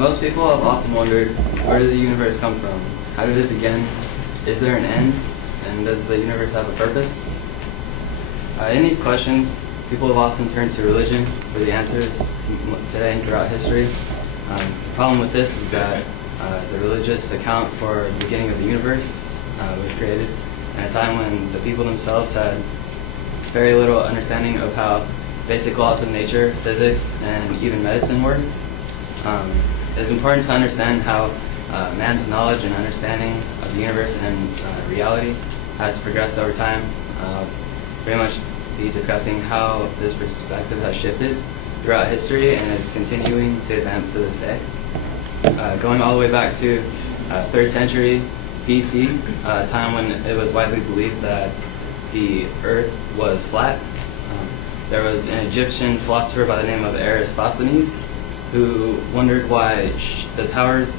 Most people have often wondered, where did the universe come from? How did it begin? Is there an end? And does the universe have a purpose? In these questions, people have often turned to religion for the answers today and throughout history. The problem with this is that the religious account for the beginning of the universe was created in a time when the people themselves had very little understanding of how basic laws of nature, physics, and even medicine worked. It's important to understand how man's knowledge and understanding of the universe and reality has progressed over time. Very much be discussing how this perspective has shifted throughout history and is continuing to advance to this day. Going all the way back to 3rd century BC, a time when it was widely believed that the Earth was flat. There was an Egyptian philosopher by the name of Aristophanes who wondered why the towers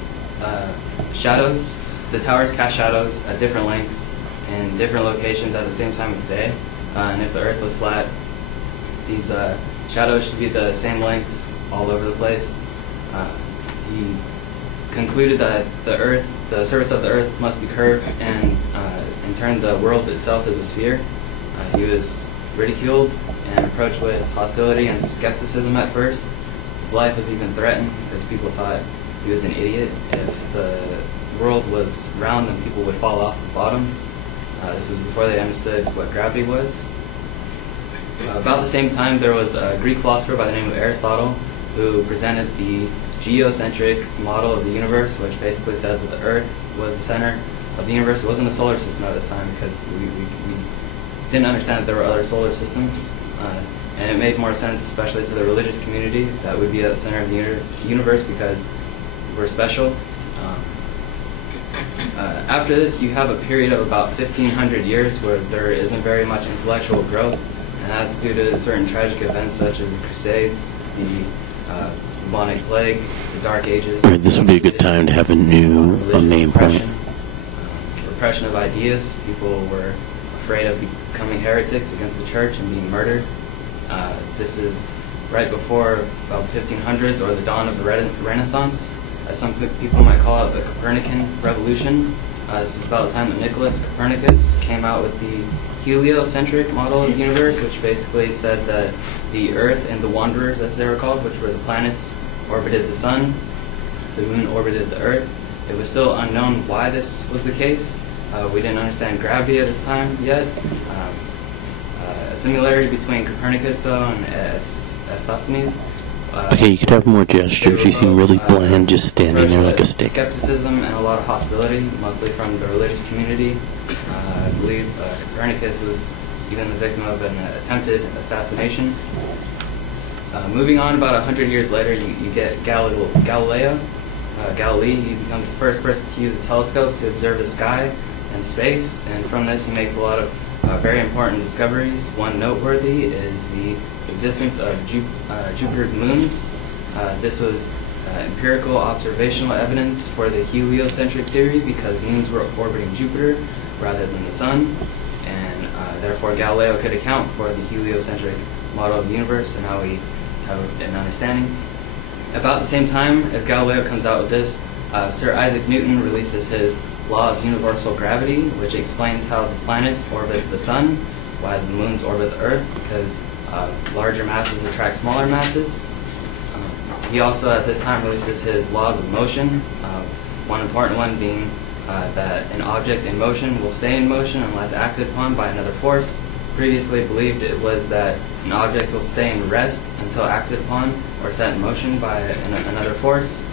cast shadows at different lengths in different locations at the same time of the day. And if the Earth was flat, these shadows should be the same lengths all over the place. He concluded that the surface of the Earth must be curved, and in turn the world itself is a sphere. He was ridiculed and approached with hostility and skepticism at first. His life was even threatened because people thought he was an idiot. If the world was round, then people would fall off the bottom. This was before they understood what gravity was. About the same time, there was a Greek philosopher by the name of Aristotle who presented the geocentric model of the universe, which basically said that the Earth was the center of the universe. It wasn't a solar system at this time because we didn't understand that there were other solar systems. And it made more sense, especially to the religious community, that would be at the center of the universe because we're special. After this, you have a period of about 1,500 years where there isn't very much intellectual growth, and that's due to certain tragic events such as the Crusades, the bubonic plague, the Dark Ages. Right, this would be a good time to have a main point. Repression of ideas. People were afraid of becoming heretics against the church and being murdered. This is right before about 1500s, or the dawn of the Renaissance, as some people might call it, the Copernican Revolution. This is about the time that Nicholas Copernicus came out with the heliocentric model of the universe, which basically said that the Earth and the Wanderers, as they were called, which were the planets, orbited the Sun, the Moon orbited the Earth. It was still unknown why this was the case. We didn't understand gravity at this time yet. A similarity between Copernicus, though, and Astronomy. Okay, you could have more gestures. You seem really bland just standing there like a stick. Skepticism and a lot of hostility, mostly from the religious community. I believe Copernicus was even the victim of an attempted assassination. Moving on, about 100 years later, you get Galileo. Galilei, he becomes the first person to use a telescope to observe the sky and space, and from this he makes a lot of very important discoveries. One noteworthy is the existence of Jupiter's moons. This was empirical observational evidence for the heliocentric theory because moons were orbiting Jupiter rather than the Sun, and therefore Galileo could account for the heliocentric model of the universe, and now we have an understanding. About the same time as Galileo comes out with this, Sir Isaac Newton releases his law of universal gravity, which explains how the planets orbit the Sun, why the moons orbit the Earth, because larger masses attract smaller masses. He also at this time releases his laws of motion, one important one being that an object in motion will stay in motion unless acted upon by another force. Previously believed it was that an object will stay in rest until acted upon or set in motion by another force.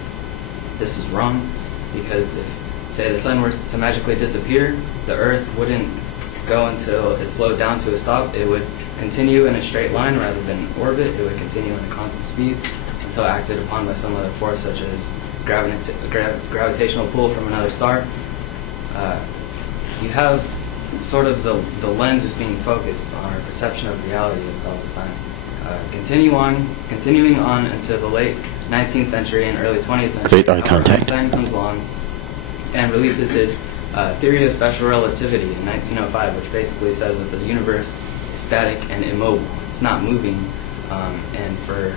This is wrong, because if, say, the Sun were to magically disappear, the Earth wouldn't go until it slowed down to a stop. It would continue in a straight line rather than orbit. It would continue in a constant speed until acted upon by some other force, such as gravitational pull from another star. You have sort of the lens is being focused on our perception of reality at all this time. Continuing on into the late 19th century and early 20th century, Einstein comes along and releases his theory of special relativity in 1905, which basically says that the universe is static and immobile. It's not moving, and for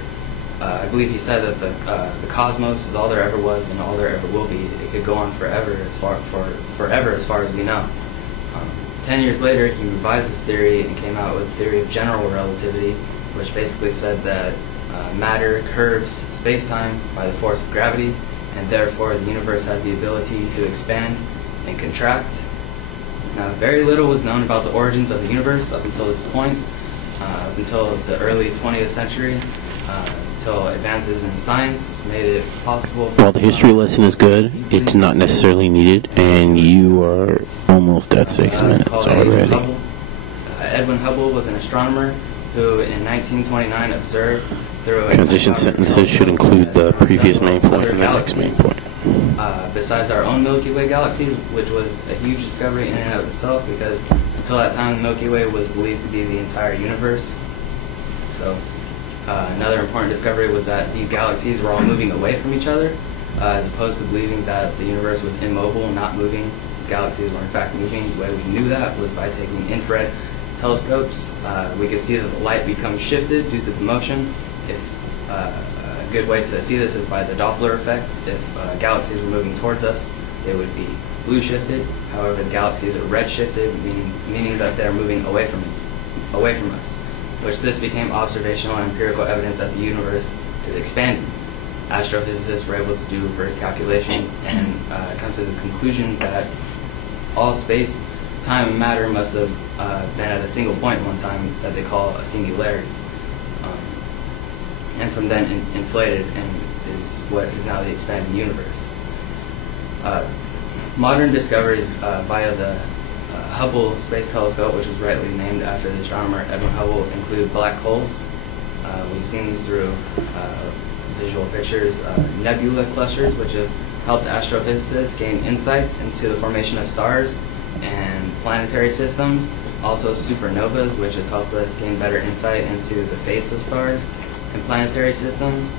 I believe he said that the cosmos is all there ever was and all there ever will be. It could go on forever as far as we know. 10 years later, he revised this theory and came out with the theory of general relativity, which basically said that matter curves space-time by the force of gravity, and therefore the universe has the ability to expand and contract. Now, very little was known about the origins of the universe up until this point, up until the early 20th century, until advances in science made it possible. While the history lesson is good, it's not necessarily needed, and you are almost at 6 minutes already. Edwin Hubble was an astronomer who in 1929 observed through a Transition sentences should include the previous main point and the next main point. Besides our own Milky Way galaxies, which was a huge discovery in and of itself, because until that time the Milky Way was believed to be the entire universe. So another important discovery was that these galaxies were all moving away from each other, as opposed to believing that the universe was immobile, not moving. These galaxies were in fact moving. The way we knew that was by taking infrared telescopes. We could see that the light becomes shifted due to the motion. A good way to see this is by the Doppler effect. If galaxies were moving towards us, they would be blue shifted. However, the galaxies are red shifted, meaning that they're moving away from us. Which this became observational and empirical evidence that the universe is expanding. Astrophysicists were able to do reverse calculations and come to the conclusion that all space, time, and matter must have been at a single point one time that they call a singularity. And from then inflated and is what is now the expanding universe. Modern discoveries via the Hubble Space Telescope, which was rightly named after the astronomer Edwin Hubble, include black holes. We've seen these through visual pictures, nebula clusters, which have helped astrophysicists gain insights into the formation of stars and planetary systems. Also supernovas, which have helped us gain better insight into the fates of stars and planetary systems.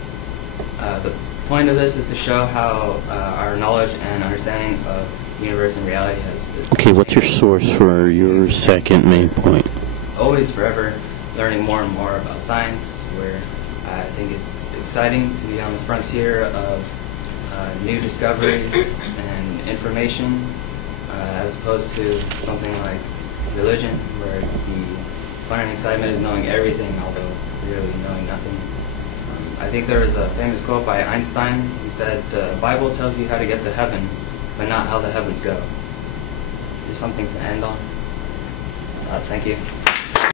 The point of this is to show how our knowledge and understanding of the universe and reality has... Okay, what's your source for your second main point? Always, forever, learning more and more about science, where I think it's exciting to be on the frontier of new discoveries and information, as opposed to something like religion, where the fun and excitement is knowing everything, although really knowing nothing. I think there was a famous quote by Einstein. He said, "The Bible tells you how to get to heaven, but not how the heavens go." Just something to end on. Thank you.